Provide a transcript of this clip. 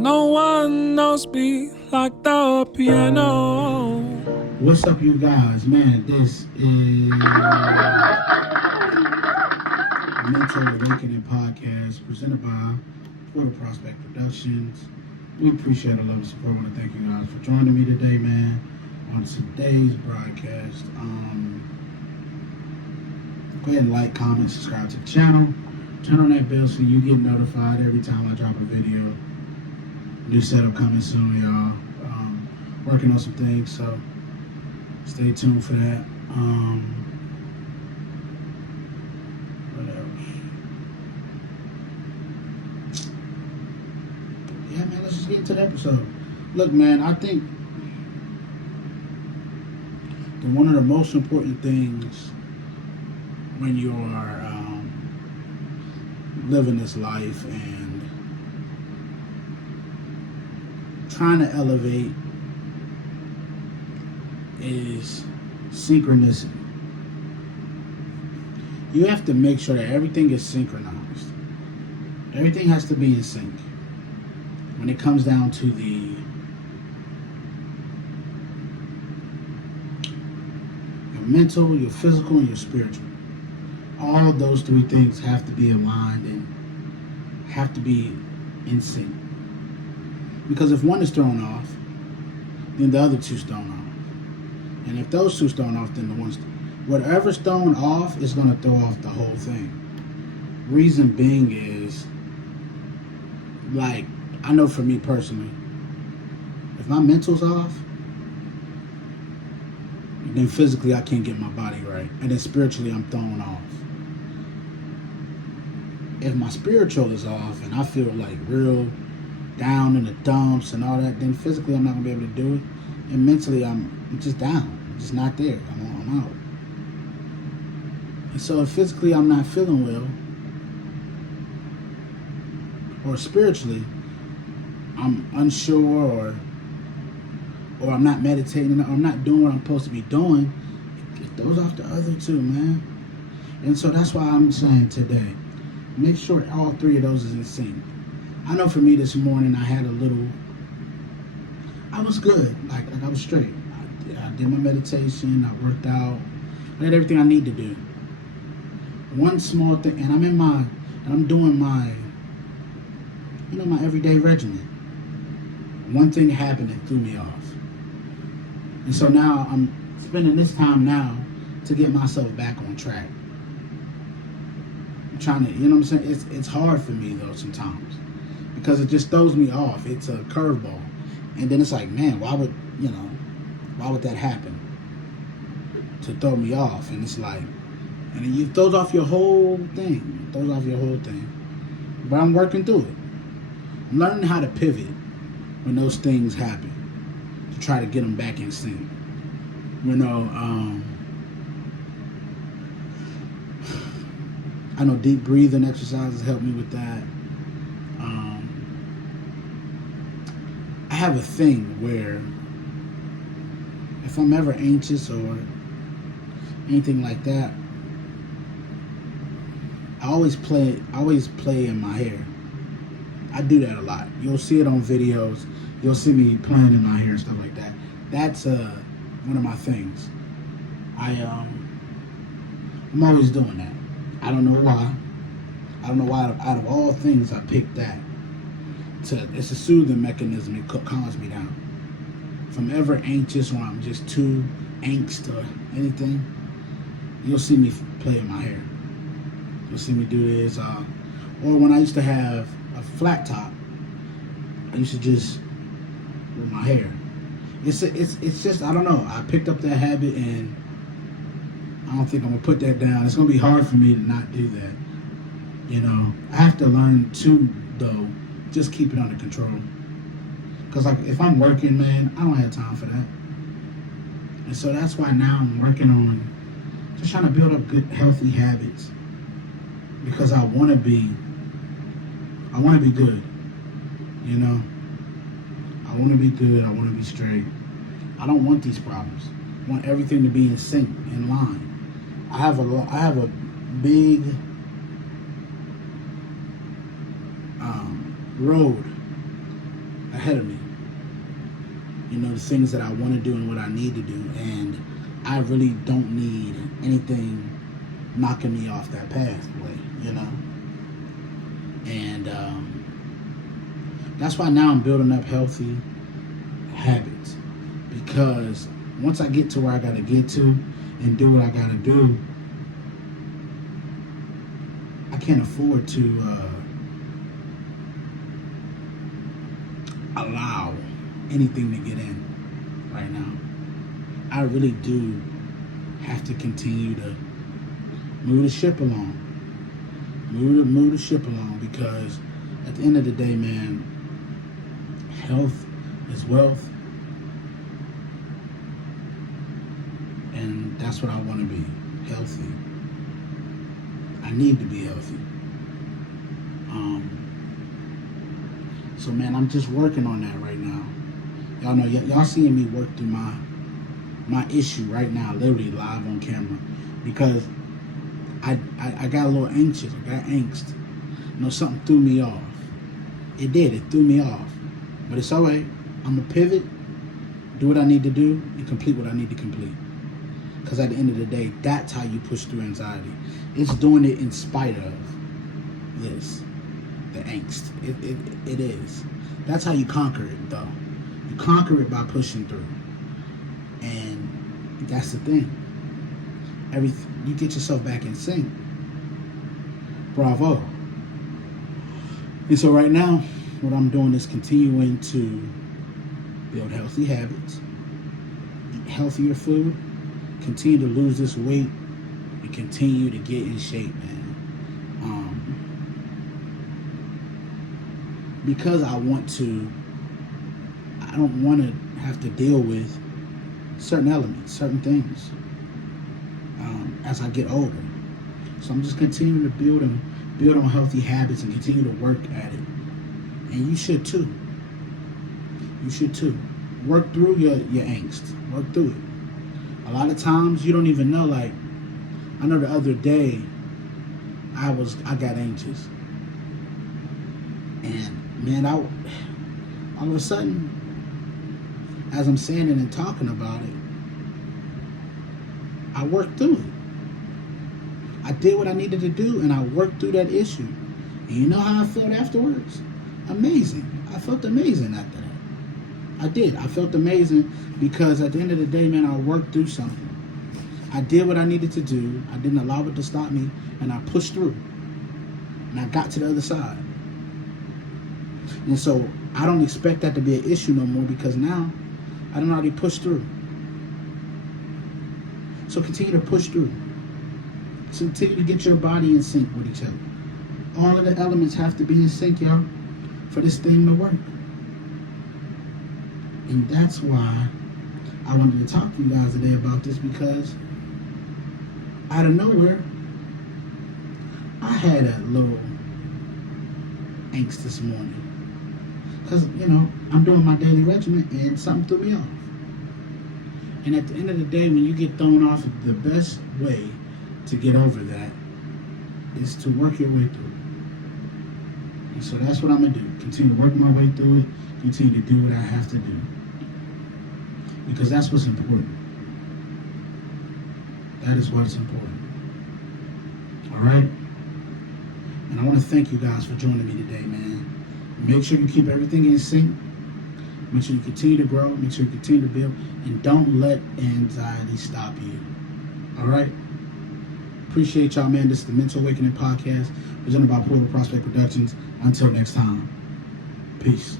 No one knows me like the piano. What's up, you guys? Man, this is Mental Awakening Podcast presented by Twitter Prospect Productions. We appreciate the love and support. I want to thank you guys for joining me today, man, on today's broadcast. Go ahead and like, comment, subscribe to the channel. Turn on that bell so you get notified every time I drop a video. New setup coming soon, y'all. Working on some things, so stay tuned for that. What else? Yeah, man, let's just get into the episode. Look, man, I think that one of the most important things when you are living this life and trying to elevate is synchronicity. You have to make sure that everything is synchronized. Everything has to be in sync when it comes down to your mental, your physical, and your spiritual. All of those three things have to be aligned and have to be in sync. Because if one is thrown off, then the other two's thrown off. And if those two's thrown off, then whatever's thrown off is going to throw off the whole thing. Reason being is, like, I know for me personally, if my mental's off, then physically I can't get my body right. And then spiritually I'm thrown off. If my spiritual is off and I feel like real down in the dumps and all that, then physically I'm not going to be able to do it. And mentally I'm just down. I'm just not there. I'm out. And so if physically I'm not feeling well, or spiritually I'm unsure, or I'm not meditating, or I'm not doing what I'm supposed to be doing, it throws off the other two, man. And so that's why I'm saying today, make sure all three of those is in sync. I know for me this morning I was good, like I was straight. I did my meditation, I worked out, I did everything I need to do. One small thing, and I'm doing my everyday regimen. One thing happened that threw me off. And so now I'm spending this time now to get myself back on track. I'm trying to, you know what I'm saying? It's hard for me though sometimes because it just throws me off. It's a curveball. And then it's like, man, why would that happen? To throw me off. And it's like, and then it throws off your whole thing. It throws off your whole thing. But I'm working through it. I'm learning how to pivot when those things happen to try to get them back in sync. I know deep breathing exercises help me with that. I have a thing where if I'm ever anxious or anything like that, I always play in my hair. I do that a lot. You'll see it on videos. You'll see me playing in my hair and stuff like that. That's one of my things. I'm always doing that. I don't know why. Out of all things, I picked that. It's a soothing mechanism. It calms me down. If I'm ever anxious or I'm just too angst or anything, you'll see me play in my hair. You'll see me do this. Or when I used to have a flat top, I used to just with my hair. It's just, I don't know. I picked up that habit and I don't think I'm gonna put that down. It's gonna be hard for me to not do that. I have to learn to though just keep it under control. Cause like if I'm working, man, I don't have time for that. And so that's why now I'm working on just trying to build up good, healthy habits. Because I want to be good. I want to be good. I want to be straight. I don't want these problems. I want everything to be in sync, in line. I have a big road ahead of me. You know, the things that I want to do and what I need to do. And I really don't need anything knocking me off that pathway, you know. And that's why now I'm building up healthy habits. Because once I get to where I got to get to and do what I got to do, I can't afford to allow anything to get in right now. I really do have to continue to move the ship along. Move the ship along, because at the end of the day, man, health is wealth. And that's what I want to be, healthy. I need to be healthy. So man, I'm just working on that right now. Y'all know, y'all seeing me work through my issue right now, literally live on camera, because I got a little anxious. I got angst. You know, something threw me off. It did. It threw me off. But it's all right. I'm going to pivot, do what I need to do, and complete what I need to complete. Because at the end of the day, that's how you push through anxiety. It's doing it in spite of this, the angst. It is. That's how you conquer it, though. You conquer it by pushing through. And that's the thing. You get yourself back in sync. Bravo. And so right now, what I'm doing is continuing to build healthy habits, eat healthier food, continue to lose this weight, and continue to get in shape, man. Because I don't want to have to deal with certain elements, certain things as I get older. So I'm just continuing to build on healthy habits and continue to work at it. And you should too. You should too. Work through your angst. Work through it. A lot of times you don't even know. Like, I know the other day I got anxious. And man, all of a sudden, as I'm saying it and talking about it, I worked through it. I did what I needed to do, and I worked through that issue. And you know how I felt afterwards? Amazing. I felt amazing after that. I did. I felt amazing because at the end of the day, man, I worked through something. I did what I needed to do. I didn't allow it to stop me, and I pushed through. And I got to the other side. And so I don't expect that to be an issue no more, because now I done already pushed through. So continue to push through. So continue to get your body in sync with each other. All of the elements have to be in sync, y'all, for this thing to work. And that's why I wanted to talk to you guys today about this, because out of nowhere, I had a little angst this morning. Because, you know, I'm doing my daily regimen and something threw me off. And at the end of the day, when you get thrown off, the best way to get over that is to work your way through it. And so that's what I'm going to do. Continue to work my way through it. Continue to do what I have to do. Because that's what's important. That is what's important. All right? And I want to thank you guys for joining me today, man. Make sure you keep everything in sync. Make sure you continue to grow. Make sure you continue to build. And don't let anxiety stop you. All right? Appreciate y'all, man. This is the Mental Awakening Podcast, presented by Portal Prospect Productions. Until next time, peace.